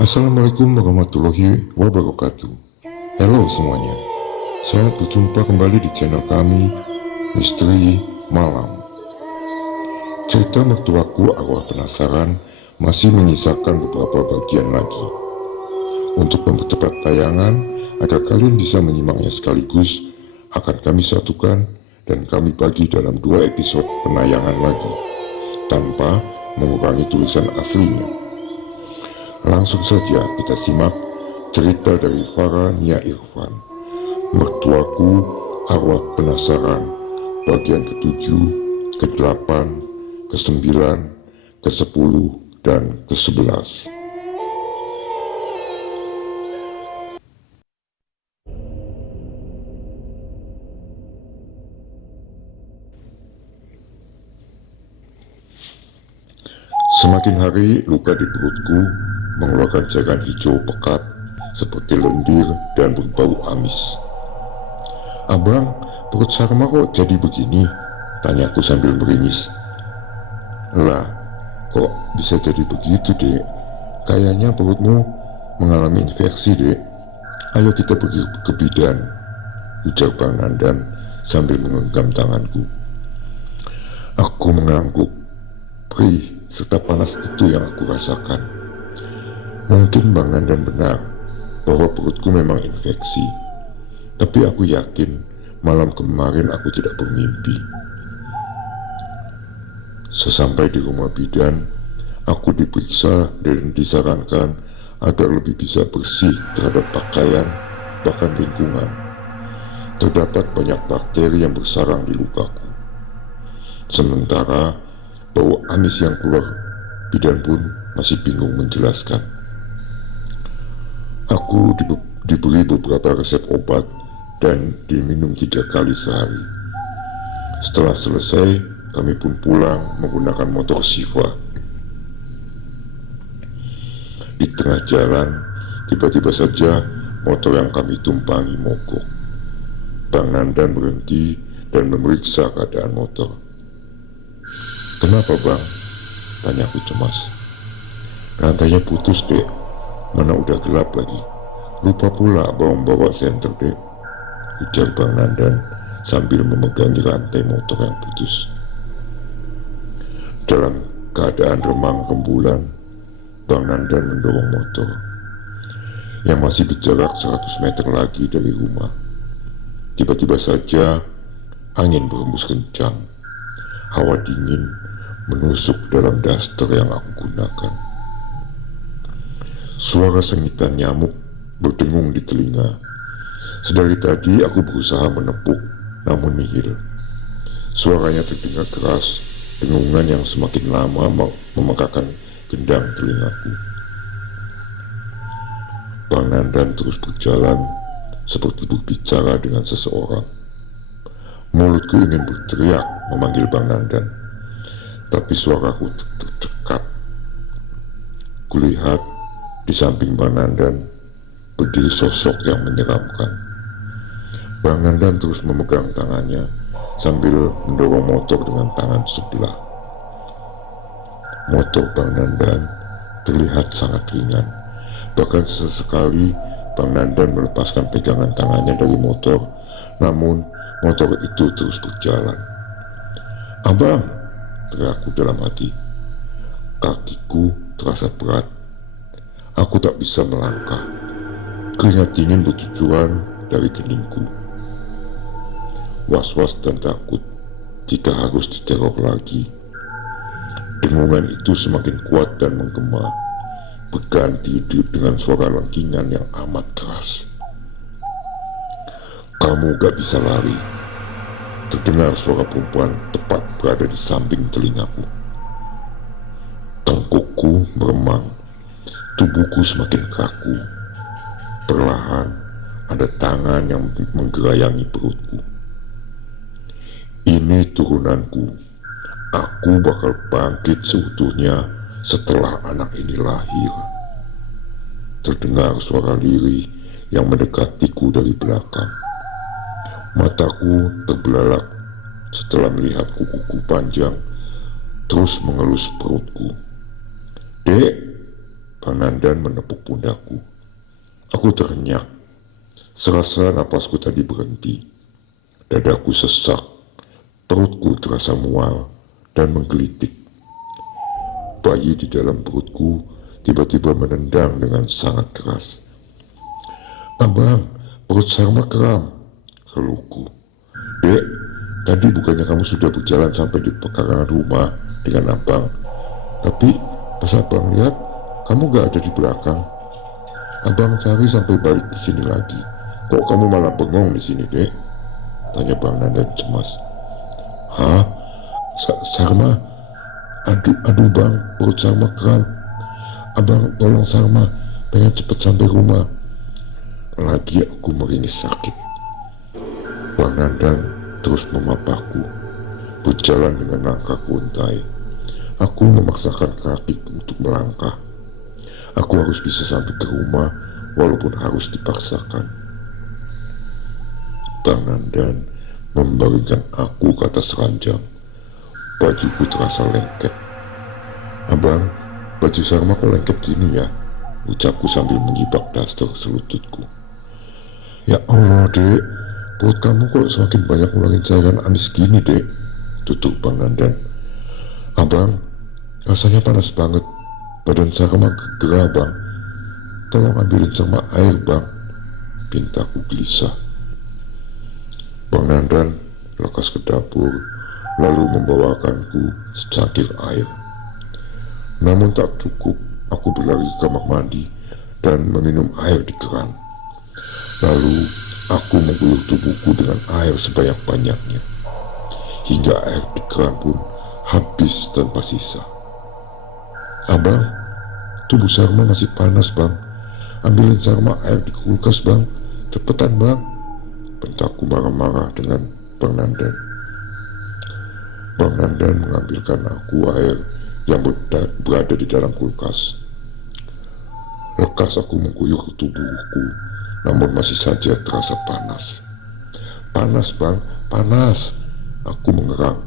Assalamualaikum warahmatullahi wabarakatuh. Halo semuanya, selamat berjumpa kembali di channel kami, Misteri Malam. Cerita mertuaku Arwah Penasaran masih menyisakan beberapa bagian lagi. Untuk mempercepat tayangan, agar kalian bisa menyimaknya sekaligus, akan kami satukan dan kami bagi dalam 2 episode penayangan lagi, tanpa mengurangi tulisan aslinya. Langsung saja kita simak cerita dari Farah Nia Irfan, Mertuaku Arwah Penasaran, bagian ke-7, ke-8, ke-9, ke-10, dan ke-11. Semakin hari, luka di perutku mengeluarkan cairan hijau pekat seperti lendir dan berbau amis. "Abang, perut Sarma kok jadi begini?" tanyaku sambil meringis. "Lah, kok bisa jadi begitu, Dek? Kayaknya perutmu mengalami infeksi, Dek. Ayo kita pergi ke bidan," ujar Bang Nandan sambil menggenggam tanganku. Aku mengangguk. Perih serta panas itu yang aku rasakan. Mungkin Bang Nandan benar bahwa perutku memang infeksi, tapi aku yakin malam kemarin aku tidak bermimpi. Sesampai di rumah bidan, aku diperiksa dan disarankan agar lebih bisa bersih terhadap pakaian, bahkan lingkungan. Terdapat banyak bakteri yang bersarang di lukaku. Sementara bau amis yang keluar, bidan pun masih bingung menjelaskan. Aku diberi beberapa resep obat dan diminum 3 kali sehari. Setelah selesai, kami pun pulang menggunakan motor Siva. Di tengah jalan, tiba-tiba saja motor yang kami tumpangi mogok. Bang Nandan berhenti dan memeriksa keadaan motor. "Kenapa, Bang?" tanyaku cemas. "Rantainya putus, Dek. Mana udah gelap lagi. Lupa pula bawa senter, Dek," ujar Bang Nandan sambil memegangi rantai motor yang putus. Dalam keadaan remang rembulan, Bang Nandan mendorong motor yang masih berjarak 100 meter lagi dari rumah. Tiba-tiba saja angin berhembus kencang. Hawa dingin menusuk dalam daster yang aku gunakan. Suara sengitan nyamuk berdengung di telinga. Sedari tadi aku berusaha menepuk, namun nihil. Suaranya terdengar keras, dengungan yang semakin lama memekakan gendang telingaku. Bang Nandan terus berjalan seperti berbicara dengan seseorang. Mulutku ingin berteriak memanggil Bang Nandan, tapi suaraku tercekat. Kulihat di samping Bang Nandan berdiri sosok yang menyeramkan. Bang Nandan terus memegang tangannya sambil mendorong motor dengan tangan sebelah. Motor Bang Nandan terlihat sangat ringan. Bahkan sesekali Bang Nandan melepaskan pegangan tangannya dari motor, namun motor itu terus berjalan. "Abang!" teriakku dalam hati. Kakiku terasa berat. Aku tak bisa melangkah. Keringat dingin bercucuran dari keningku. Was-was dan takut jika harus diteror lagi. Dengungan itu semakin kuat dan menggema, berganti dengan suara lengkingan yang amat keras. "Kamu gak bisa lari," terdengar suara perempuan tepat berada di samping telingaku. Tengkukku meremang, tubuhku semakin kaku. Perlahan ada tangan yang menggerayangi perutku. "Ini turunanku. Aku bakal bangkit seutuhnya setelah anak ini lahir." Terdengar suara lirih yang mendekatiku dari belakang. Mataku terbelalak setelah melihat kukuku panjang terus mengelus perutku. "Dek!" Bang Nandan menepuk pundakku. Aku terhenyak. Serasa napasku tadi berhenti. Dadaku sesak. Perutku terasa mual dan menggelitik. Bayi di dalam perutku tiba-tiba menendang dengan sangat keras. Abang, perut Sarma kram, keluhku. Dek, tadi bukannya kamu sudah berjalan sampai di pekarangan rumah dengan abang. Tapi pas abang lihat, kamu gak ada di belakang. Abang cari sampai balik ke sini lagi. Kok kamu malah bengong di sini, Dek? Tanya Bang Nandan cemas. Hah? Sarma? Aduh bang, perut Sarma kram. Abang tolong Sarma, pengen cepet sampai rumah. Lagi aku meringis sakit. Bang Nandan terus memapahku, berjalan dengan langkah kuntai. Aku memaksakan kaki untuk melangkah. Aku harus bisa sampai ke rumah walaupun harus dipaksakan. Bang Nandan membaringkan aku ke atas ranjang. Bajuku terasa lengket. Abang, baju Sarma kok lengket gini ya? Ucapku sambil menyibak daster selututku. Ya Allah, Dek, perut kamu kok semakin banyak ngulangin cairan amis gini, Dek? Tutup Bang Nandan. Abang, rasanya panas banget. Badan Sarma gerah, Bang. Tolong ambilin sama air, Bang. Pintaku gelisah. Bang Nandan lekas ke dapur, lalu membawakanku secangkir air. Namun tak cukup, aku berlari ke kamar mandi dan meminum air di keran. Lalu aku mengguyur tubuhku dengan air sebanyak-banyaknya, hingga air di keran pun habis tanpa sisa. Abang, tubuh Sarma masih panas, Bang. Ambilin Sarma air di kulkas, Bang. Cepetan, Bang. Bentakku marah-marah dengan Bang Nandan. Bang Nandan mengambilkan aku air yang berada di dalam kulkas. Lekas aku mengguyur ke tubuhku, namun masih saja terasa panas. Panas, Bang, panas. Aku mengerang.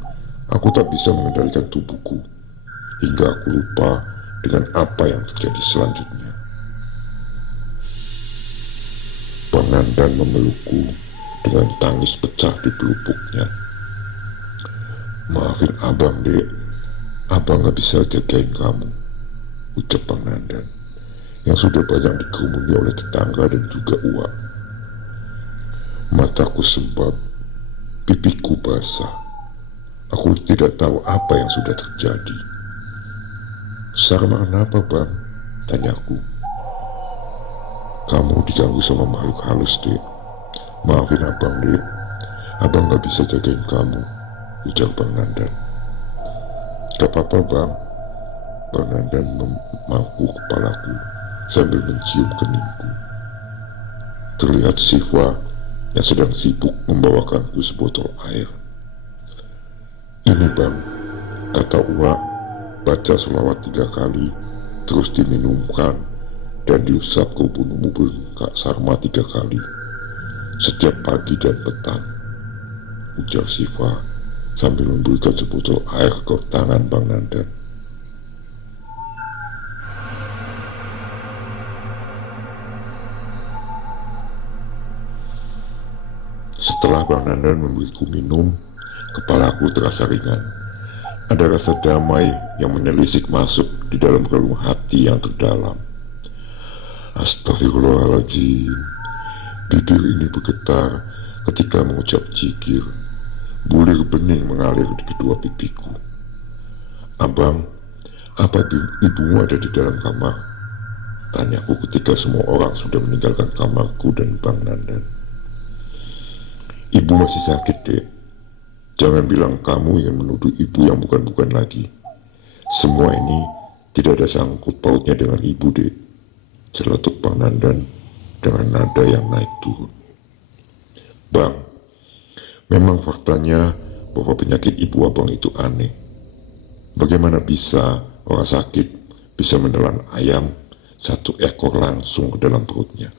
Aku tak bisa mengendalikan tubuhku, hingga aku lupa dengan apa yang terjadi selanjutnya. Bang Nandan memelukku dengan tangis pecah di pelupuknya. Maafin abang, Dek. Abang gak bisa jagain kamu, ucap Bang Nandan, yang sudah banyak dikerumuni oleh tetangga dan juga uak. Mataku sembab, pipiku basah. Aku tidak tahu apa yang sudah terjadi. Sarma kenapa, Bang? Tanyaku. Kamu diganggu sama makhluk halus, Dek. Maafin abang, Dek. Abang gak bisa jagain kamu, ujar Bang Nandan. Gak apa-apa, Bang. Bang Nandan memangku kepalaku sambil mencium keningku. Terlihat Siva yang sedang sibuk membawakanku sebotol air. Ini, Bang, kata uak, baca selawat 3 kali, terus diminumkan dan diusap ke ubun-ubun Kak Sarma 3 kali, setiap pagi dan petang, ujar Siva sambil memberikan sebotol air ke tangan Bang Nandan. Setelah Bang Nandan memberiku minum, kepalaku terasa ringan. Ada rasa damai yang menelisik masuk di dalam relung hati yang terdalam. Astagfirullahaladzim. Bibir ini bergetar ketika mengucap zikir. Bulir bening mengalir di kedua pipiku. Abang, apa ibumu ada di dalam kamar? Tanyaku ketika semua orang sudah meninggalkan kamarku dan Bang Nandan. Ibu masih sakit, Dek. Jangan bilang kamu ingin menuduh ibu yang bukan-bukan lagi. Semua ini tidak ada sangkut pautnya dengan ibu, Dek. Celetuk Bang Nandan dengan nada yang naik turun. Bang, memang faktanya bahwa penyakit ibu abang itu aneh. Bagaimana bisa orang sakit bisa menelan ayam 1 ekor langsung ke dalam perutnya?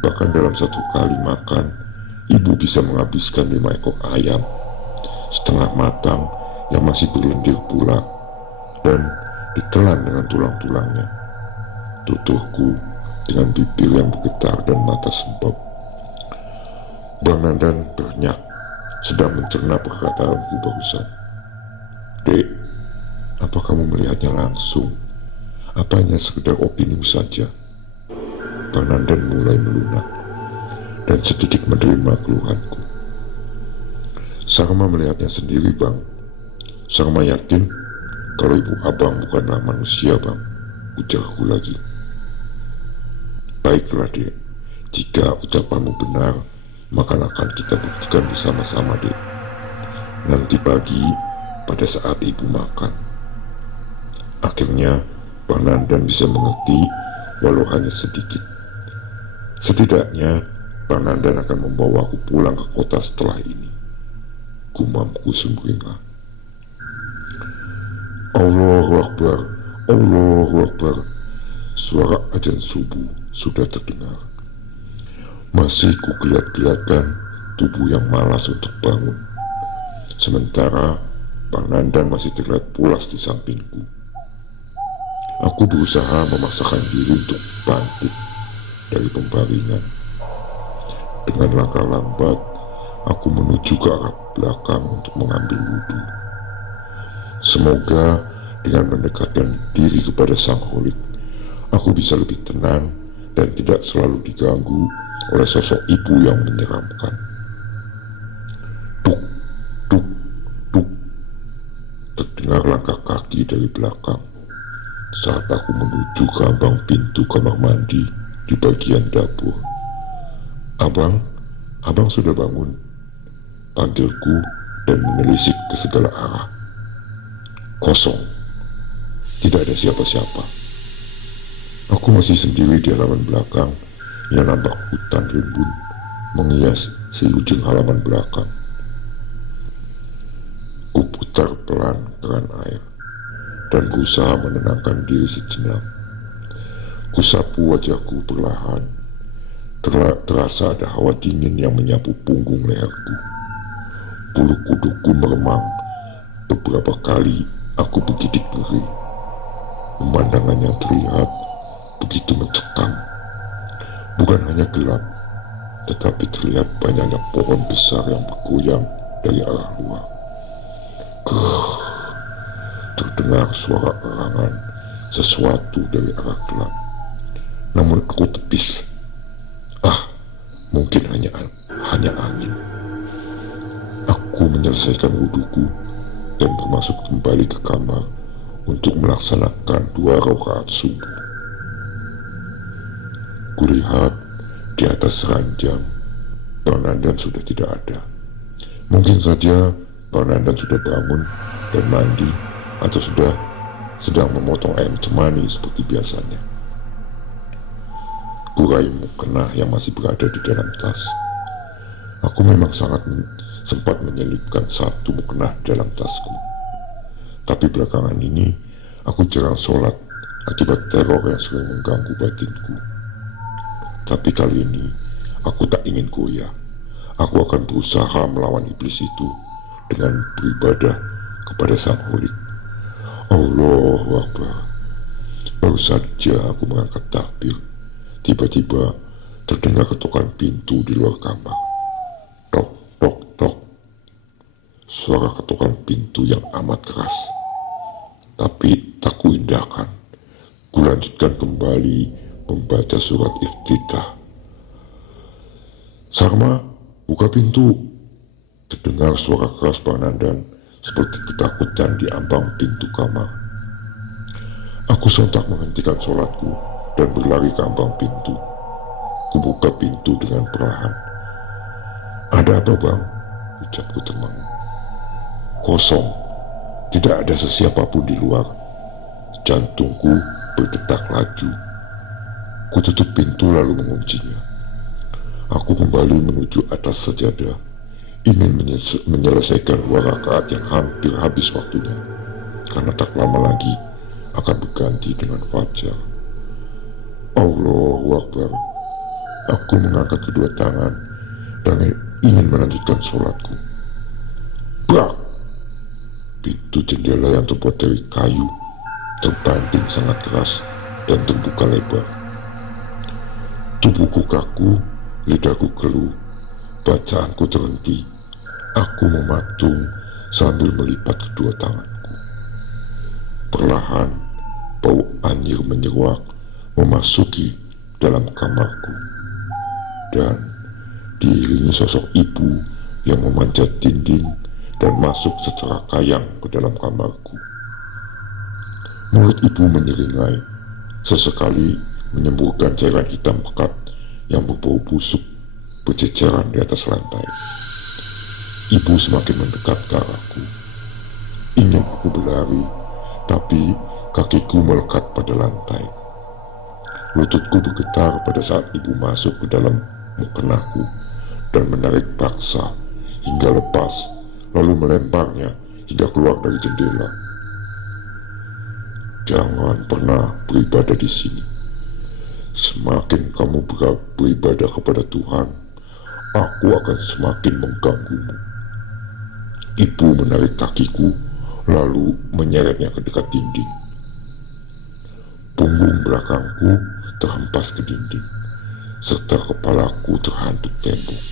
Bahkan dalam 1 kali makan, ibu bisa menghabiskan 5 ekor ayam setengah matang yang masih berlendir pula dan ditelan dengan tulang-tulangnya. tuturku dengan bibir yang bergetar dan mata sembab. Bang Nandan bernyak, sedang mencerna perkataanku barusan. Dek, apa kamu melihatnya langsung? Apa hanya sekedar opini saja? Bang Nandan mulai melunak dan sedikit menerima keluhanku. Sarma melihatnya sendiri, Bang. Sarma yakin kalau ibu abang bukanlah manusia, Bang, ujarku lagi. Baiklah, Dek. Jika ucapanmu benar, maka akan kita buktikan bersama-sama, Dek. Nanti pagi, pada saat ibu makan. Akhirnya, Bang Nandan bisa mengerti, walau hanya sedikit. Setidaknya, Bang Nandan akan membawaku pulang ke kota setelah ini. Gumamku sumringah. Allahu Akbar, Allahu Akbar. Suara azan subuh sudah terdengar. Masih kugeliat-geliatkan tubuh yang malas untuk bangun. Sementara Bang Nandan masih terlihat pulas di sampingku. Aku berusaha memaksakan diri untuk bangkit dari pembaringan. Dengan langkah lambat, aku menuju ke arah belakang untuk mengambil wudhu. Semoga dengan mendekatkan diri kepada Sang Holik, aku bisa lebih tenang dan tidak selalu diganggu oleh sosok ibu yang menyeramkan. Tuk, tuk, tuk. Terdengar langkah kaki dari belakang saat aku menuju ke ambang pintu kamar mandi di bagian dapur. Abang sudah bangun, panggilku dan menelisik ke segala arah. Kosong, tidak ada siapa-siapa. Aku masih sendiri di halaman belakang yang nampak hutan rimbun menghias si ujung halaman belakang. Kuputar pelan keran air dan berusaha menenangkan diri sejenak. Kusapu wajahku perlahan. Terasa ada hawa dingin yang menyapu punggung leherku. Bulu kuduku meremang. Beberapa kali aku bergidik ngeri. Pemandangan yang terlihat begitu mencekam. Bukan hanya gelap, tetapi terlihat banyaknya pohon besar yang bergoyang dari arah luar. Terdengar suara erangan sesuatu dari arah gelap. Namun aku tepis. Mungkin hanya angin. Aku menyelesaikan wudhuku dan bermasuk kembali ke kamar untuk melaksanakan 2 rakaat subuh. Kulihat di atas ranjang, Bang Nandan sudah tidak ada. Mungkin saja Bang Nandan sudah bangun dan mandi atau sudah sedang memotong ayam cemani seperti biasanya. Kurai mukena yang masih berada di dalam tas. Aku memang sempat menyelipkan 1 mukena dalam tasku. Tapi belakangan ini aku jarang sholat akibat teror yang sering mengganggu batinku. Tapi kali ini aku tak ingin goyah. Aku akan berusaha melawan iblis itu dengan beribadah kepada Sang Holik. Allahu Akbar. Baru saja aku mengangkat takbir, tiba-tiba terdengar ketukan pintu di luar kamar. Tok, tok, tok. Suara ketukan pintu yang amat keras. Tapi tak kuindahkan. Kulanjutkan kembali membaca surat Iftitah. Sarma, buka pintu. Terdengar suara keras Bang Nandan seperti ketakutan di ambang pintu kamar. Aku sontak menghentikan sholatku dan berlari ke ambang pintu. Kubuka pintu dengan perlahan. Ada apa, Bang? Ucapku termangu. Kosong. Tidak ada sesiapapun di luar. Jantungku berdetak laju. Kututup pintu lalu menguncinya. Aku kembali menuju atas sajadah, ingin menyelesaikan 2 rakaat yang hampir habis waktunya, karena tak lama lagi akan berganti dengan fajar. Allahu Akbar. Aku mengangkat kedua tangan dan ingin melanjutkan sholatku. Brak! Pintu jendela yang terbuat dari kayu terbanting sangat keras dan terbuka lebar. Tubuhku kaku, lidahku keluh, bacaanku terhenti. Aku mematung sambil melipat kedua tanganku. Perlahan, bau anyir menyeruak memasuki dalam kamarku, dan diiringi sosok ibu yang memanjat dinding dan masuk secara kayang ke dalam kamarku. Mulut ibu menyeringai, sesekali menyemburkan cairan hitam pekat yang berbau busuk berceceran di atas lantai. Ibu semakin mendekat ke arahku. Ingin aku berlari, tapi kakiku melekat pada lantai. Lututku bergetar pada saat ibu masuk ke dalam mukenahku dan menarik paksa hingga lepas, lalu melemparnya hingga keluar dari jendela. Jangan pernah beribadah di sini. Semakin kamu beribadah kepada Tuhan, aku akan semakin mengganggumu. Ibu menarik kakiku, lalu menyeretnya ke dekat dinding. Punggung belakangku terhempas ke dinding, serta kepalaku terhantuk tembok.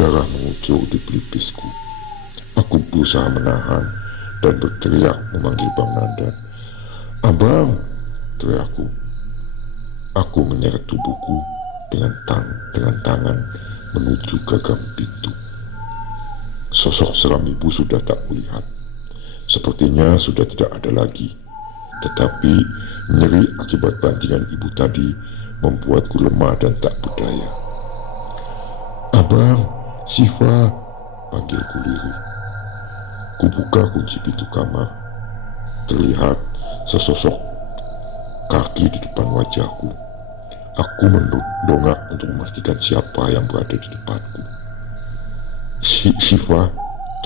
Darah mengucur di pelipisku. Aku berusaha menahan dan berteriak memanggil Bang Nandan. "Abang!" teriakku. Aku menyeret tubuhku dengan tangan menuju gagang pintu. Sosok seram ibu sudah tak kulihat. Sepertinya sudah tidak ada lagi. Tetapi nyeri akibat bantingan ibu tadi membuatku lemah dan tak berdaya. "Abang, Syifa!" panggilku lirih. Kubuka kunci pintu kamar. Terlihat sesosok kaki di depan wajahku. Aku mendongak untuk memastikan siapa yang berada di depanku. "Syifa,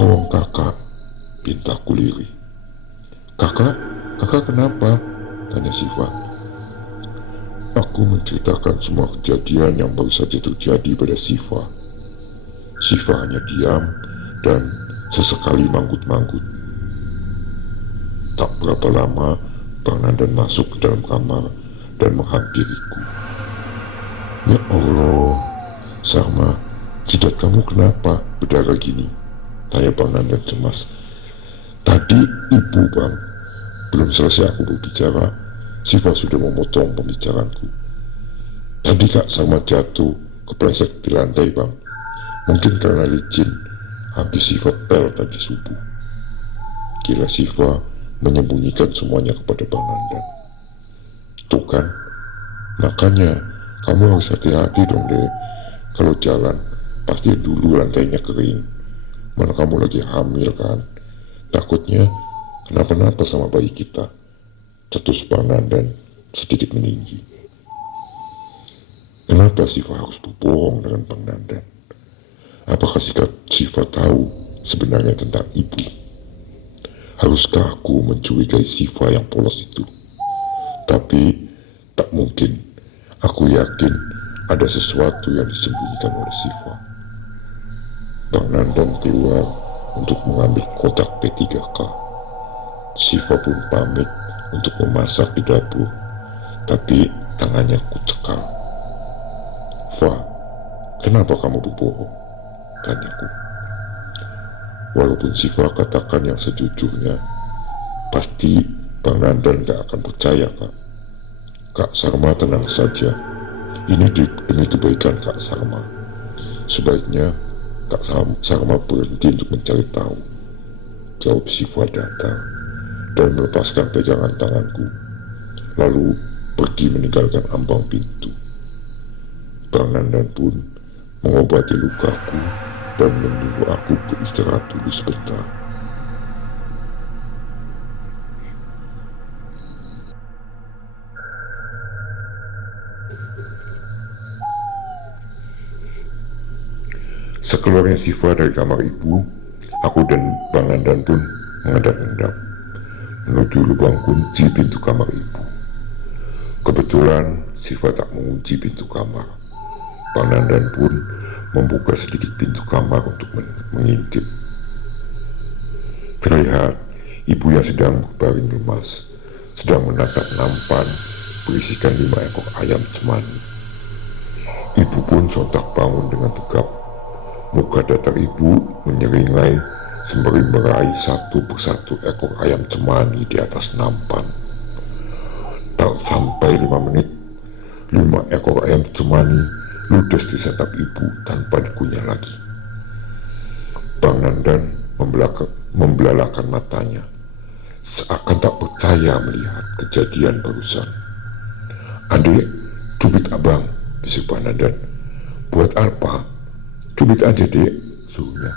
tolong kakak," pintaku lirih. Kakak kenapa?" tanya Syifa. Aku menceritakan semua kejadian yang baru saja terjadi pada Syifa. Syifa hanya diam dan sesekali manggut-manggut. Tak berapa lama, Bang Nandan masuk ke dalam kamar dan menghampiriku. "Ya Allah, Sarma, jidat kamu kenapa berdarah gini?" tanya Bang Nandan cemas. "Tadi ibu, Bang." Belum selesai aku berbicara, Syifa sudah memotong pembicaraanku. "Tadi Kak Sarma jatuh, kepleset di lantai, Bang. Mungkin karena licin, habis Syifa pel tadi subuh." Kira Syifa menyembunyikan semuanya kepada Bang Nandan. "Tuh kan, makanya kamu harus hati-hati dong, Dek. Kalau jalan, pasti dulu lantainya kering. Mana kamu lagi hamil kan? Takutnya kenapa-napa sama bayi kita," cetus Bang Nandan sedikit meninggi. Kenapa Syifa harus berbohong dengan Bang Nandan? Apakah Syifa tahu sebenarnya tentang ibu? Haruskah aku mencurigai Syifa yang polos itu? Tapi tak mungkin. Aku yakin ada sesuatu yang disembunyikan oleh Syifa. Bang Nandan keluar untuk mengambil kotak P3K. Syifa pun pamit untuk memasak di dapur, tapi tangannya kucekal. "Fa, kenapa kamu berbohong?" tanyaku. Walaupun Syifa katakan yang sejujurnya, pasti Bang Nandan gak akan percaya, Kak. "Kak Sarma tenang saja. Ini demi kebaikan Kak Sarma. Sebaiknya Kak Sarma berhenti untuk mencari tahu," jawab Syifa datar dan melepaskan pegangan tanganku, lalu pergi meninggalkan ambang pintu. Bang Nandan pun mengobati lukaku dan menyuruh aku beristirahat dulu sebentar. Sekeluarnya Syifa dari kamar ibu, aku dan Bang Nandan pun mengendap-endap menuju lubang kunci pintu kamar ibu. Kebetulan Syifa tak mengunci pintu kamar. Bang Nandan pun membuka sedikit pintu kamar untuk mengintip. Terlihat ibu yang sedang berbaring lemas sedang menatap nampan berisikan 5 ekor ayam cemani. Ibu pun sontak bangun dengan tegap. Muka datar ibu menyeringai sembari meraih satu persatu ekor ayam cemani di atas nampan. Tak sampai 5 menit, 5 ekor ayam cemani ludes disantap ibu tanpa dikunyah lagi. Bang Nandan membelalakan matanya, seakan tak percaya melihat kejadian barusan. "Adik, cubit abang," bisik Bang Nandan. "Buat apa? Cubit aja, dek," suruhnya.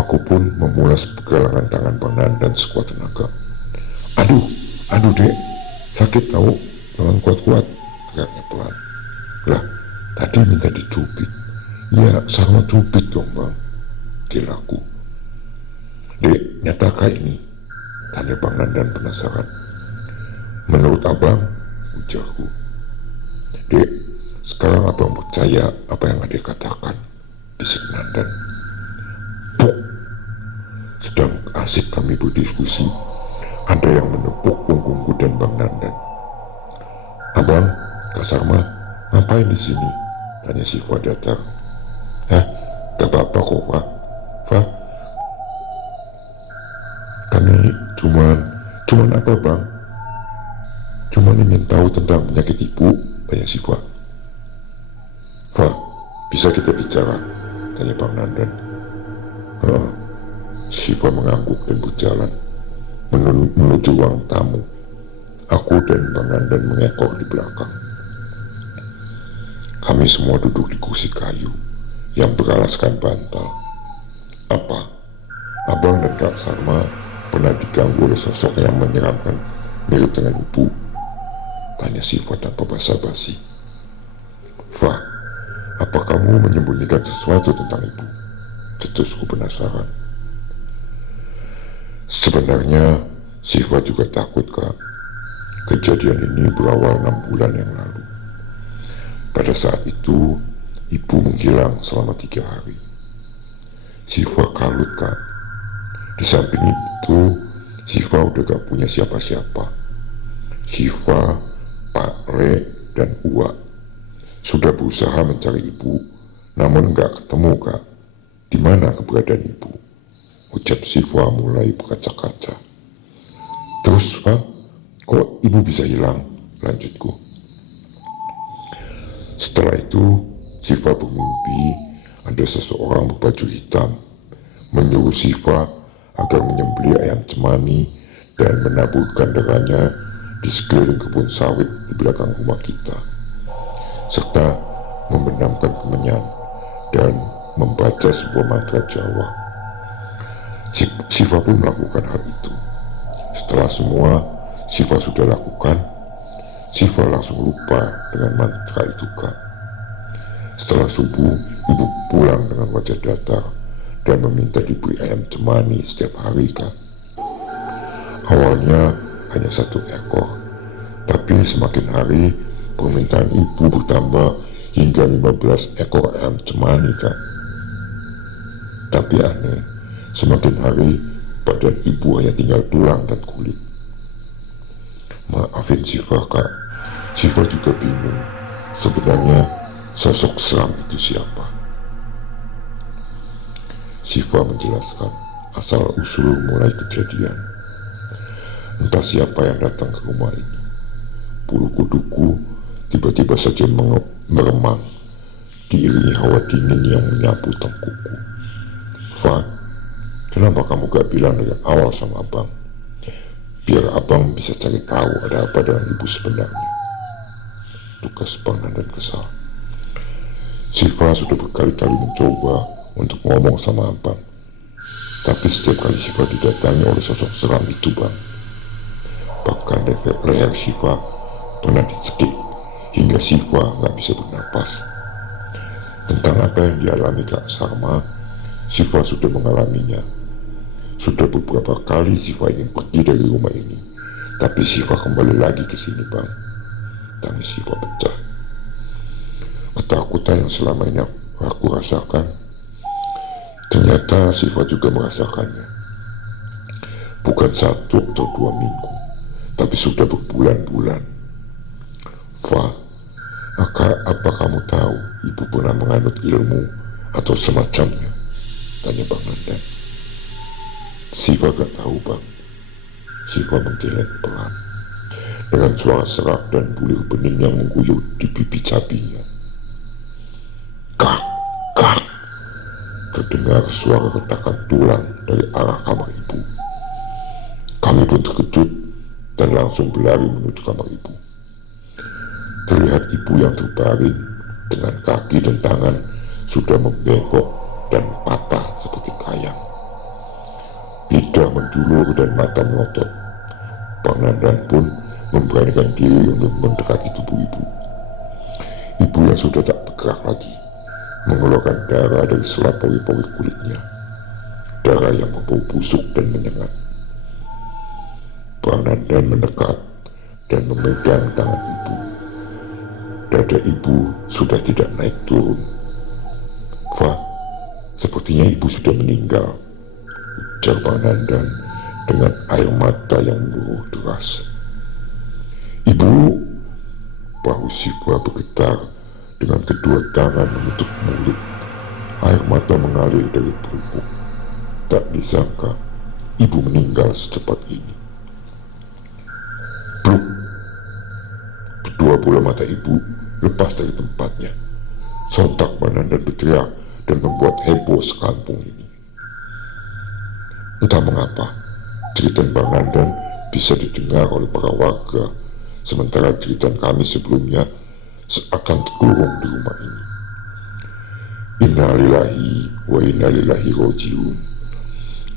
Aku pun memulas pergelangan tangan Bang Nandan sekuat tenaga. Aduh dek, sakit tahu, jangan kuat-kuat," teriaknya pelan. "Lah, tadi minta dicubit." "Ya, sama cubit dong bang," gilaku. "Dek, nyatakah ini?" tanya Bang Nandan penasaran. "Menurut abang," ujarku. "Dek, sekarang abang percaya apa yang adik katakan," bisik Nandan. Puk! Sedang asik kami berdiskusi, ada yang menepuk punggungku dan Bang Nandan. "Abang, Kak Sarma, ngapain di sini?" tanya Siva datar. "Hah, gak apa-apa kok, Pak. Pak, kami cuman apa bang? Cuman ingin tahu tentang penyakit ibu," tanya Siva. "Pak, bisa kita bicara?" tanya Bang Nandan. Siva mengangguk dan berjalan menuju ruang tamu. Aku dan Bang Nandan mengekor di belakang. Kami semua duduk di kursi kayu yang beralaskan bantal. "Apa, abang dan Kak Sarma pernah diganggu oleh sosok yang menyeramkan mirip dengan ibu?" tanya Siva tanpa basa-basi. "Wah, apa kamu menyembunyikan sesuatu tentang ibu?" cetusku penasaran. Sebenarnya Siva juga takut, Kak. Kejadian ini berawal 6 bulan yang lalu. Pada saat itu, ibu menghilang selama 3 hari. Siva kalut, Kak. Di samping itu, Siva udah gak punya siapa-siapa. Siva, Pak Re, dan Uwa sudah berusaha mencari ibu, namun gak ketemu, Kak. "Di mana keberadaan ibu?" ucap Siva mulai berkaca-kaca. "Terus, Pak, kok ibu bisa hilang?" lanjutku. Setelah itu, Siva bermimpi ada seseorang berbaju hitam menyuruh Siva agar menyembelih ayam cemani dan menaburkan darahnya di sekeliling kebun sawit di belakang rumah kita, serta membenamkan kemenyan dan membaca sebuah mantra Jawa. Siva pun melakukan hal itu. Setelah semua Siva sudah lakukan, Siva langsung lupa dengan mantra itu, Kak. Setelah subuh, ibu pulang dengan wajah datar dan meminta diberi ayam cemani setiap hari, Kak. Awalnya hanya 1 ekor, tapi semakin hari permintaan ibu bertambah hingga 15 ekor ayam cemani, Kak. Tapi aneh, semakin hari badan ibu hanya tinggal tulang dan kulit. Maafin Siva, Kak. Siva juga bingung sebenarnya sosok seram itu siapa. Siva menjelaskan asal usul mulai kejadian. Entah siapa yang datang ke rumah ini. Bulu kuduku tiba-tiba saja meremang, diiringi hawa dingin yang menyapu tengkukku. "Fa, kenapa kamu gak bilang dari awal sama abang? Biar abang bisa cari tahu ada apa dengan ibu sebenarnya," tugas Bang Nandan kesal. Siva sudah berkali-kali mencoba untuk ngomong sama abang, tapi setiap kali Siva didatangi oleh sosok seram itu, Bang. Bahkan leher Siva pernah dicekik hingga Siva gak bisa bernapas. Tentang apa yang dialami Kak Sarma, Siva sudah mengalaminya. Sudah beberapa kali Siva ingin pergi dari rumah ini, tapi Siva kembali lagi ke sini, Bang. Tangis Siva pecah. Ketakutan yang selama ini aku rasakan, ternyata Siva juga merasakannya. Bukan 1 atau 2 minggu, tapi sudah berbulan-bulan. Fa, apa kamu tahu ibu pernah menganut ilmu atau semacamnya? Tanya Bang Nandan. Siva gak tahu bang. Siva menggeleng pelan dengan suara serak dan bulir bening yang mengguyur di pipi cabinya. Kak, kak, terdengar suara retakan tulang dari arah kamar ibu. Kami pun terkejut dan langsung berlari menuju kamar ibu. Terlihat ibu yang terbaring dengan kaki dan tangan sudah membengkok dan patah seperti kayang. Lidah menjulur dan mata melotot. Bang Nandan pun memberanikan diri untuk mendekati tubuh ibu. Ibu yang sudah tak bergerak lagi mengeluarkan darah dari sela pori-pori kulitnya. Darah yang berbau busuk dan menyengat. Bang Nandan mendekat dan memegang tangan ibu. Dada ibu sudah tidak naik turun. Fa, sepertinya ibu sudah meninggal, ujar Bang Nandan dengan air mata yang meluruh deras. Ibu, bahu Siva bergetar dengan kedua tangan menutup mulut. Air mata mengalir dari perutmu. Tak disangka ibu meninggal secepat ini. Bluk. Kedua bola mata ibu lepas dari tempatnya. Sontak Bang Nandan berteriak dan membuat heboh sekampung ini. Entah mengapa cerita Bang Nandan bisa didengar oleh para warga, sementara cerita kami sebelumnya seakan terkurung di rumah ini. Innalillahi wa innalillahi rojiun.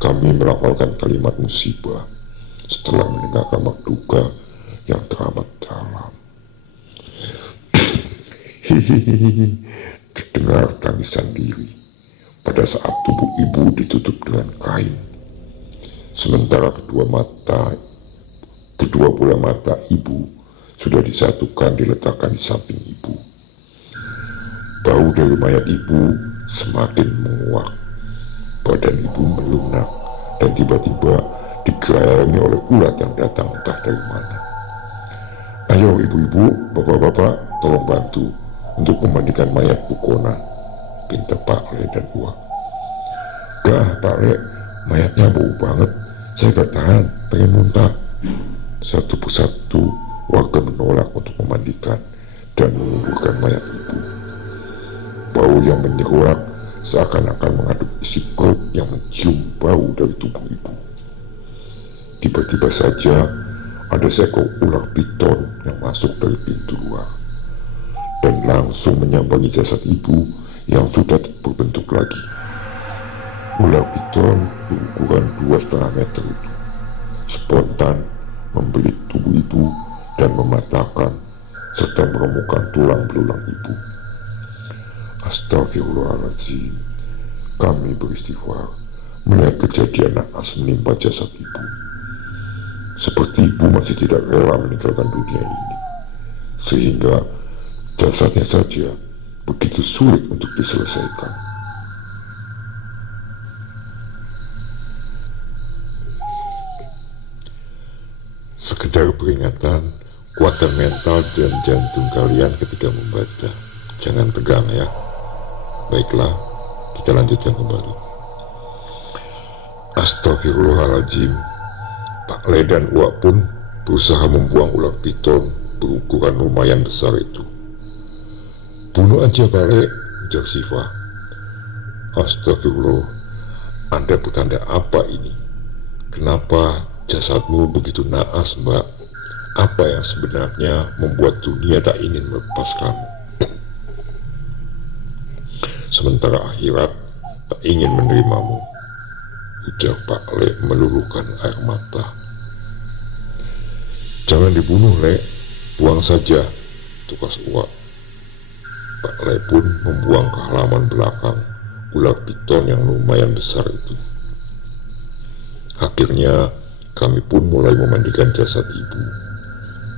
Kami melafalkan kalimat musibah setelah mendengar kabar duka yang teramat dalam. Hihihi, terdengar tangisan diri pada saat tubuh ibu ditutup dengan kain. Sementara kedua bola mata ibu sudah disatukan diletakkan di samping ibu. Bau dari mayat ibu semakin menguak. Badan ibu melunak dan tiba-tiba digerayangi oleh ulat yang datang entah dari mana. Ayo ibu-ibu, bapak-bapak, tolong bantu untuk memandikan mayat Bukona, pinta Pak Le dan Uak. Gah Pak Le, mayatnya bau banget, saya gak tahan, pengen muntah. Satu persatu warga menolak untuk memandikan dan menguburkan mayat ibu. Bau yang menyeruak seakan-akan mengaduk isi perut yang mencium bau dari tubuh ibu. Tiba-tiba saja ada seekor ular piton yang masuk dari pintu luar dan langsung menyambangi jasad ibu yang sudah tak berbentuk lagi. Ular piton berukuran 2,5 meter itu spontan membelit tubuh ibu dan mematahkan serta meremukkan tulang belulang ibu. Astagfirullahaladzim. Kami beristighfar melihat kejadian naas menimpa jasad ibu. Seperti ibu masih tidak rela meninggalkan dunia ini, sehingga jasadnya saja begitu sulit untuk diselesaikan. Sekedar peringatan, kuatkan mental dan jantung kalian ketika membaca. Jangan tegang ya. Baiklah, kita lanjutkan kembali. Astagfirullahaladzim. Pak Le dan Uak pun berusaha membuang ular piton berukuran lumayan besar itu. Bunuh aja Pak Le, ujar Siva. Astagfirullah, Anda bertanda apa ini? Kenapa jasadmu begitu naas, Mbak? Apa yang sebenarnya membuat dunia tak ingin melepas kamu? Sementara akhirat tak ingin menerimamu, ujar Pak Le meluluhkan air mata. Jangan dibunuh, Le, buang saja, tukas Uak. Pak Le pun membuang ke halaman belakang ular piton yang lumayan besar itu. Akhirnya kami pun mulai memandikan jasad ibu.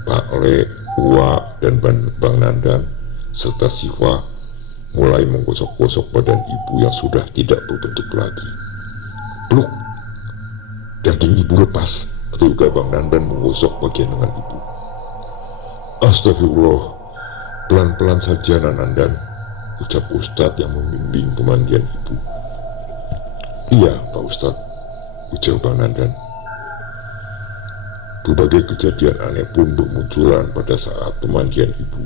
Pak Le, Uak, dan Bang Nandan serta Siva mulai menggosok-gosok badan ibu yang sudah tidak berbentuk lagi. Pluk! Daging ibu lepas ketika Bang Nandan menggosok bagian lengan ibu. Astagfirullah, Pelan-pelan saja Nandan, ucap Ustadz yang membimbing pemandian ibu. Iya Pak Ustadz, ujar Bang Nandan. Berbagai kejadian aneh pun bermunculan pada saat pemandian ibu.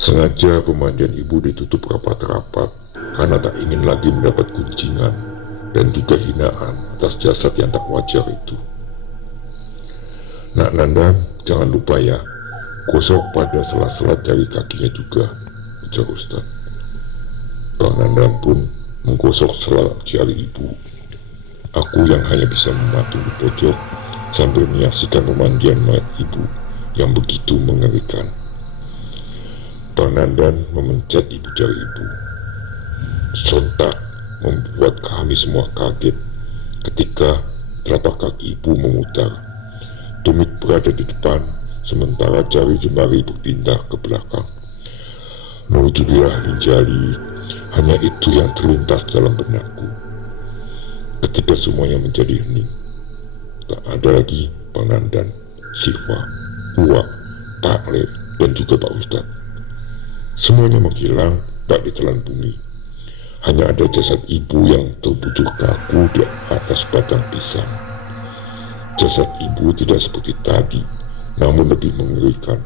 Sengaja pemandian ibu ditutup rapat-rapat karena tak ingin lagi mendapat guncingan dan juga hinaan atas jasad yang tak wajar itu. Nak Nandan, jangan lupa ya, gosok pada sela-sela jari kakinya juga, ujar Ustaz. Bang Nandan pun menggosok sela jari ibu. Aku yang hanya bisa mematung di pojok sambil menyaksikan pemandian mayat ibu yang begitu mengerikan. Bang Nandan memencet ibu jari ibu. Sontak membuat kami semua kaget ketika telapak kaki ibu memutar. Tumit berada di depan, sementara jari jemari berpindah ke belakang. Nauzubillah min dzalik, hanya itu yang terlintas dalam benakku. Ketika semuanya menjadi hening, tak ada lagi Bang Nandan, Siva, Uwa, Pak Le, dan juga Pak Ustadz. Semuanya menghilang tak ditelan bumi. Hanya ada jasad ibu yang terbujur kaku di atas batang pisang. Jasad ibu tidak seperti tadi, namun lebih mengerikan.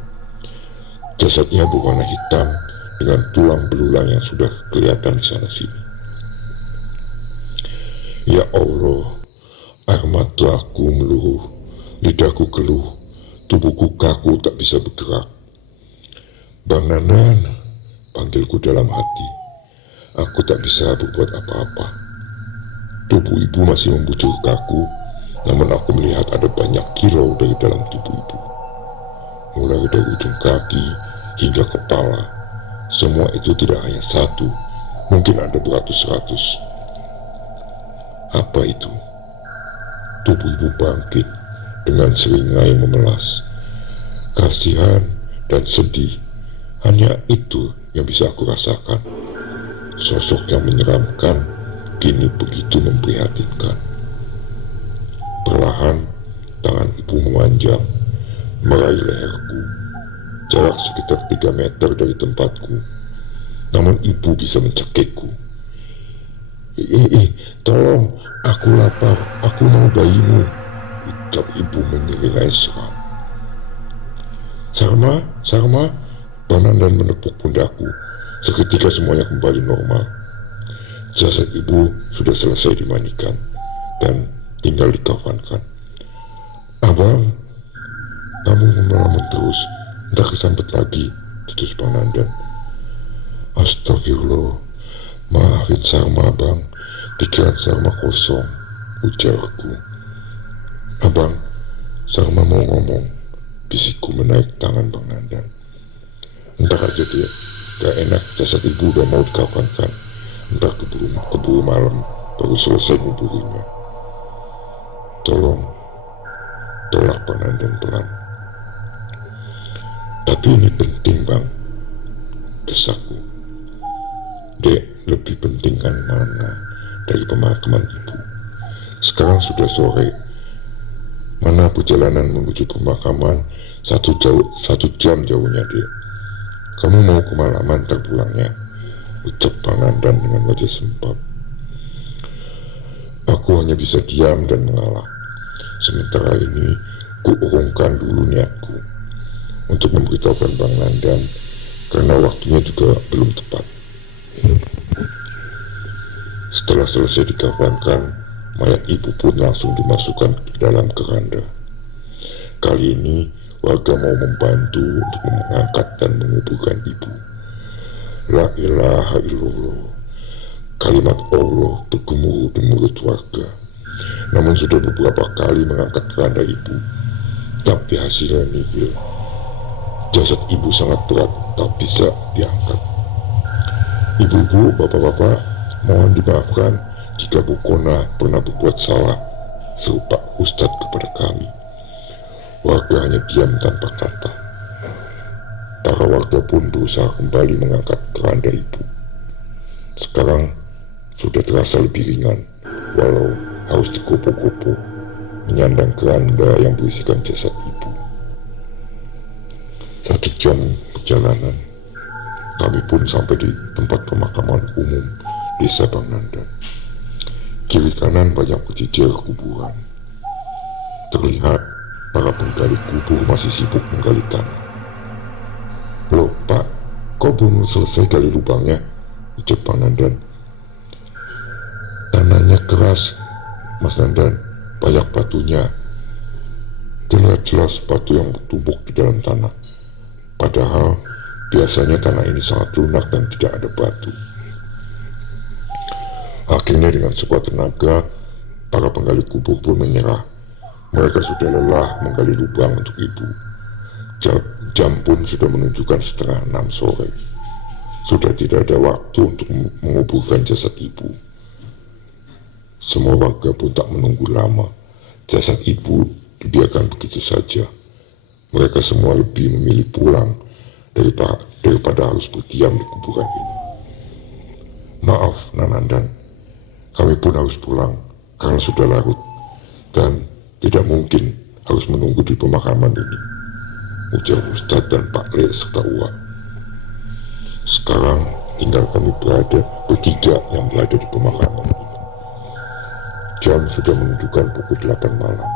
Jasadnya berwarna hitam dengan tulang belulang yang sudah kelihatan di sana sini. Ya Allah, air mataku meluruh, lidahku keluh, tubuhku kaku tak bisa bergerak. Bang Nandan, panggilku dalam hati. Aku tak bisa berbuat apa-apa. Tubuh ibu masih membujur kaku, namun aku melihat ada banyak kilau dari dalam tubuh ibu. Mulai dari ujung kaki hingga kepala, semua itu tidak hanya satu, mungkin ada beratus-ratus. Apa itu? Tubuh ibu bangkit dengan seringai memelas. Kasihan dan sedih, hanya itu yang bisa aku rasakan. Sosok yang menyeramkan kini begitu memprihatinkan. Perlahan tangan ibu memanjang meraih leherku, jarak sekitar 3 meter dari tempatku. Namun ibu bisa mencekikku. Tolong, aku lapar, aku mau bayimu, ucap ibu menyeringai seram. Sarma, Bang Nandan menepuk pundakku. Seketika semuanya kembali normal. Jasad ibu sudah selesai dimandikan dan tinggal dikafankan. Abang, kamu melamun terus, entah kesambet lagi, tutus Bang Nandan. Astagfirullah, maafin Sarma bang, pikiran Sarma kosong, ujarku. Abang, Sarma mau ngomong, bisikku menaik tangan Bang Nandan. Entar aja dia, gak enak jasad ibu udah mau dikafankan. Entar keburu malam baru selesai nguburinya. Tolong, tolak Bang Nandan pelan. Tapi ini penting bang, desakku. Dek, lebih penting kan mana dari pemakaman ibu. Sekarang sudah sore. Mana perjalanan menuju pemakaman 1 jam jauhnya dek. Kamu mau kemalaman terpulangnya, ucap Bang Nandan dengan wajah sempap. Aku hanya bisa diam dan mengalah. Sementara ini, kuurungkan dulu niatku untuk memberitahukan Bang Nandan karena waktunya juga belum tepat. Setelah selesai dikafankan, mayat ibu pun langsung dimasukkan ke dalam keranda. Kali ini warga mau membantu untuk mengangkat dan menguburkan ibu. La ilaha illallah, kalimat Allah bergemuruh di mulut warga. Namun sudah beberapa kali mengangkat keranda ibu, tapi hasilnya nihil. Jasad ibu sangat berat, tak bisa diangkat. Ibu-ibu, bapak-bapak, mohon dimaafkan jika Bu Kona pernah berbuat salah, seru Pak Ustadz kepada kami. Warga hanya diam tanpa kata. Para warga pun berusaha kembali mengangkat keranda ibu. Sekarang sudah terasa lebih ringan, walau harus dikopo-kopo menyandang keranda yang berisikan jasad ibu. 1 jam perjalanan, kami pun sampai di tempat pemakaman umum Desa Bang Nandan. Kiri kanan banyak berjejer kuburan. Terlihat para penggali kubur masih sibuk menggali tanah. "Loh Pak, kok belum selesai gali lubangnya?" ucap Bang Nandan. "Tanahnya keras, Mas Nandan, banyak batunya. Terlihat jelas batu yang bertumbuk di dalam tanah. Padahal biasanya tanah ini sangat lunak dan tidak ada batu." Akhirnya dengan sekuat tenaga, para penggali kubur pun menyerah. Mereka sudah lelah menggali lubang untuk ibu. Jam pun sudah menunjukkan 5:30 sore. Sudah tidak ada waktu untuk menguburkan jasad ibu. Semua warga pun tak menunggu lama. Jasad ibu dibiarkan begitu saja. Mereka semua lebih memilih pulang daripada harus berdiam di kuburan ini. "Maaf, Nanandan, kami pun harus pulang karena sudah larut dan tidak mungkin harus menunggu di pemakaman ini," ujar Ustadz dan Pak Le serta Uwa. "Sekarang tinggal kami bertiga yang berada di pemakaman ini." Jam sudah menunjukkan pukul 8 malam.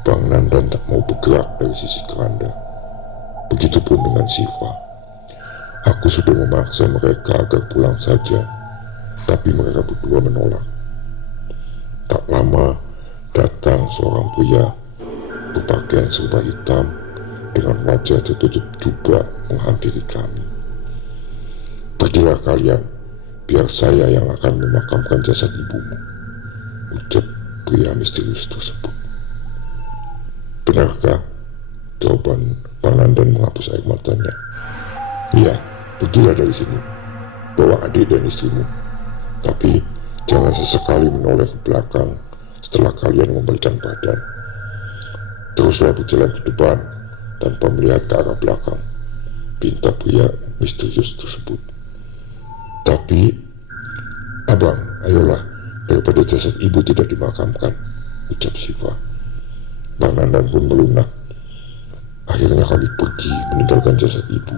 Bang Nandan tak mau bergerak dari sisi keranda. Begitupun dengan Siva. Aku sudah memaksa mereka agar pulang saja, tapi mereka berdua menolak. Tak lama datang seorang pria berpakaian serba hitam dengan wajah tertutup jubah menghampiri kami. "Pergilah kalian, biar saya yang akan memakamkan jasad ibumu," ucap pria misterius tersebut. "Benarkah?" jawaban Bang Nandan menghapus air matanya. "Iya, pergilah dari sini. Bawa adik dan istrimu. Tapi jangan sesekali menoleh ke belakang setelah kalian membalikan badan. Teruslah berjalan ke depan tanpa melihat ke arah belakang," pinta pria misterius tersebut. "Tapi, Abang, ayolah, daripada jasad ibu tidak dimakamkan," ucap Siva. Bang Nandan pun melunak. Akhirnya kami pergi meninggalkan jasad ibu.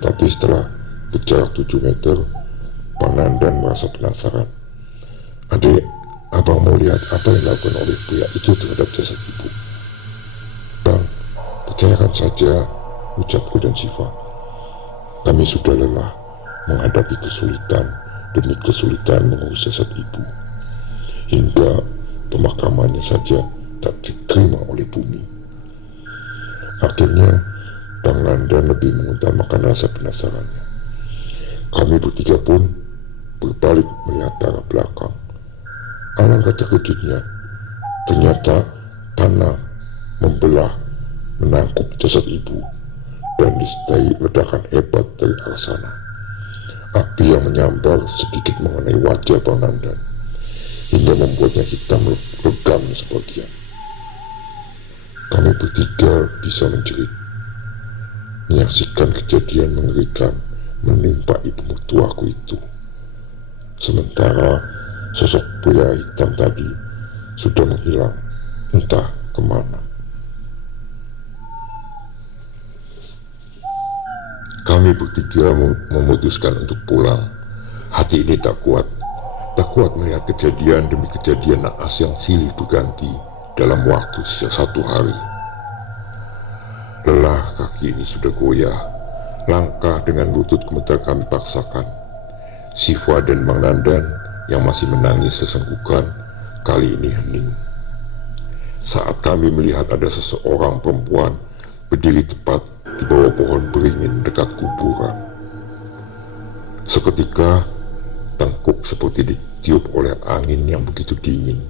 Tapi setelah berjarak 7 meter, Bang Nandan merasa penasaran. "Adik, Abang mau lihat apa yang dilakukan oleh pria itu terhadap jasad ibu." "Bang, percayakan saja," ucapku dan Siva. Kami sudah lelah menghadapi kesulitan demi kesulitan mengurus jasad ibu. Hingga pemakamannya saja tak diterima oleh bumi. Akhirnya Bang Nandan lebih mengutamakan rasa penasarannya. Kami bertiga pun berbalik melihat ke arah belakang. Alangkah terkejutnya, ternyata tanah membelah menangkup jasad ibu dan disertai ledakan hebat dari arah sana. Api yang menyambar sedikit mengenai wajah Bang Nandan hingga membuatnya hitam legam sebagian. Kami bertiga bisa menjerit, menyaksikan kejadian mengerikan menimpa ibu mertuaku itu. Sementara sosok pria hitam tadi sudah menghilang entah kemana. Kami bertiga memutuskan untuk pulang. Hati ini tak kuat melihat kejadian demi kejadian naas yang silih berganti dalam waktu satu hari. Lelah kaki ini sudah goyah. Langkah dengan lutut gemetar kami paksakan. Siva dan Bang Nandan yang masih menangis sesenggukan kali ini hening. Saat kami melihat ada seseorang perempuan berdiri tepat di bawah pohon beringin dekat kuburan. Seketika tengkuk seperti ditiup oleh angin yang begitu dingin.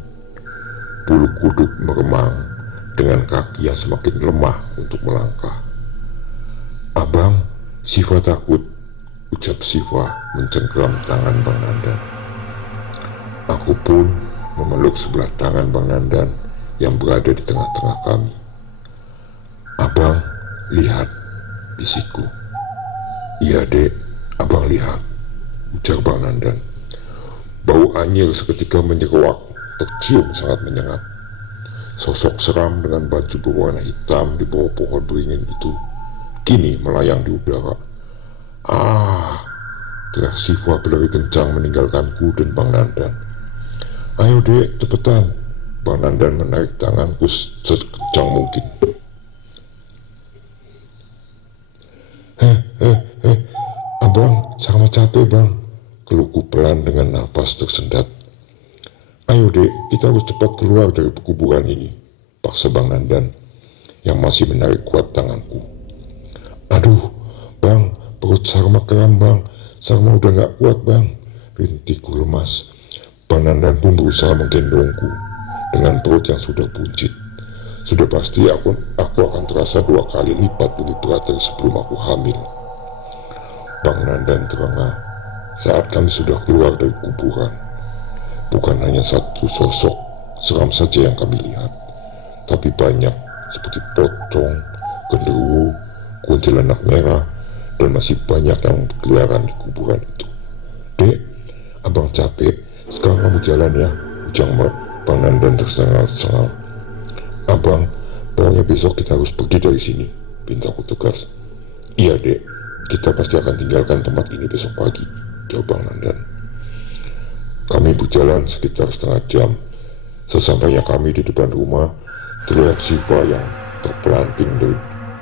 Bulu kuduk meremang dengan kaki yang semakin lemah untuk melangkah. "Abang, Siva takut," ucap Siva mencengkeram tangan Bang Nandan. Aku pun memeluk sebelah tangan Bang Nandan yang berada di tengah-tengah kami. "Abang, lihat," bisikku. "Iya dek, abang lihat," ujar Bang Nandan. Bau anyir seketika menyeruak, tercium sangat menyengat. Sosok seram dengan baju berwarna hitam di bawah pohon beringin itu kini melayang di udara. Ah, teriak Siva berlari kencang meninggalkanku dan Bang Nandan. Ayo dek, cepetan. Bang Nandan menarik tanganku sekencang mungkin. Abang, sama capek bang. Keluhku pelan dengan nafas tersendat. Ayo dek, kita harus cepat keluar dari kuburan ini, paksa Bang Nandan yang masih menarik kuat tanganku. Aduh, bang, perut Sarma kram bang. Sarma udah gak kuat bang. Rintikku lemas. Bang Nandan pun berusaha menggendongku dengan perut yang sudah buncit. Sudah pasti aku akan terasa 2 kali lipat lebih berat dari sebelum aku hamil. Bang Nandan terengah saat kami sudah keluar dari kuburan. Bukan hanya satu sosok seram saja yang kami lihat, tapi banyak seperti pocong, genderuwo, kuntilanak merah, dan masih banyak yang berkeliaran di kuburan itu. Dek, abang capek, sekarang kamu jalan ya, ujang Bang Nandan tersengal-sengal. Abang, pokoknya besok kita harus pergi dari sini, pintaku tegas. Iya dek, kita pasti akan tinggalkan tempat ini besok pagi, jawab Bang Nandan. Kami berjalan sekitar setengah jam. Sesampainya kami di depan rumah, terlihat Siva yang terpelanting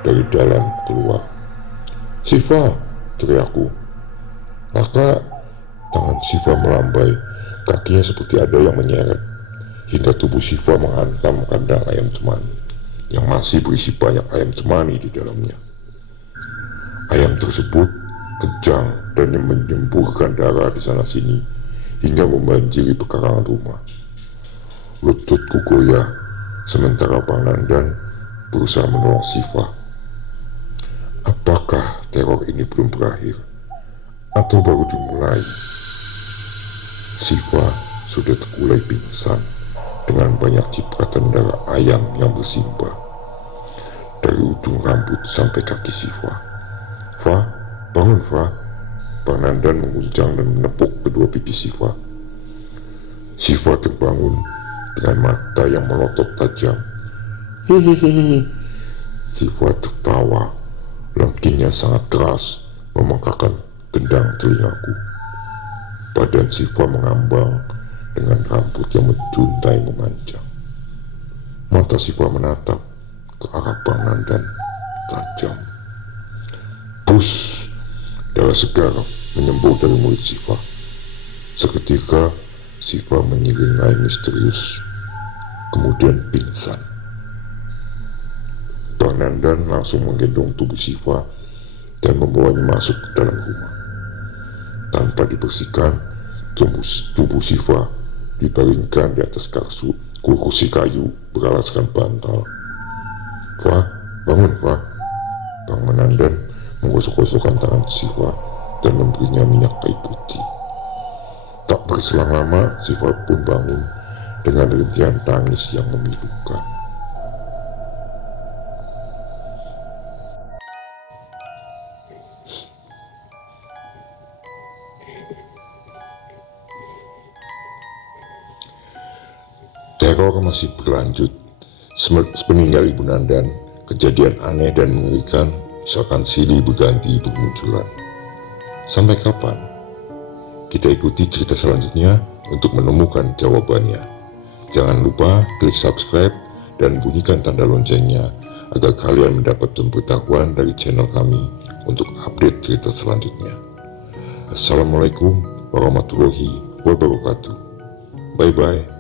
dari dalam keluar. Siva, teriakku. Raka, tangan Siva melambai, kakinya seperti ada yang menyeret, hingga tubuh Siva menghantam kandang ayam cemani yang masih berisi banyak ayam cemani di dalamnya. Ayam tersebut kejang dan menyemburkan darah di sana sini hingga membanjiri pekarangan rumah. Lututku goyah sementara Bang Nandan berusaha menolong Siva. Apakah teror ini belum berakhir atau baru dimulai? Siva sudah terkulai pingsan dengan banyak cipratan darah ayam yang bersimbah dari ujung rambut sampai kaki Siva. Fa, bangun Fa. Bang Nandan menguncang dan menepuk kedua pipi Siva. Siva terbangun dengan mata yang melotot tajam. Hihihi. Siva tertawa. Lengkingnya sangat keras memekakan gendang telingaku. Badan Siva mengambang dengan rambut yang menjuntai memanjang. Mata Siva menatap ke arah Bang Nandan tajam. Bus! Darah segar menyembur dari mulut Siva. Seketika Siva menyeringai misterius, kemudian pingsan. Bang Nandan langsung menggendong tubuh Siva dan membawanya masuk ke dalam rumah. Tanpa dibersihkan, tubuh Siva dibaringkan di atas kursi kayu beralaskan bantal. Fa, bangun Fa. Bang Nandan menggosok-gosokkan tangan Siva dan memberinya minyak kayu putih. Tak berselang lama, Siva pun bangun dengan rintihan tangis yang memilukan. Teror masih berlanjut. Sepeninggal Ibu Nandan, kejadian aneh dan mengerikan seakan silih berganti bermunculan. Sampai kapan? Kita ikuti cerita selanjutnya untuk menemukan jawabannya. Jangan lupa klik subscribe dan bunyikan tanda loncengnya agar kalian mendapat pemberitahuan dari channel kami untuk update cerita selanjutnya. Assalamualaikum warahmatullahi wabarakatuh. Bye bye.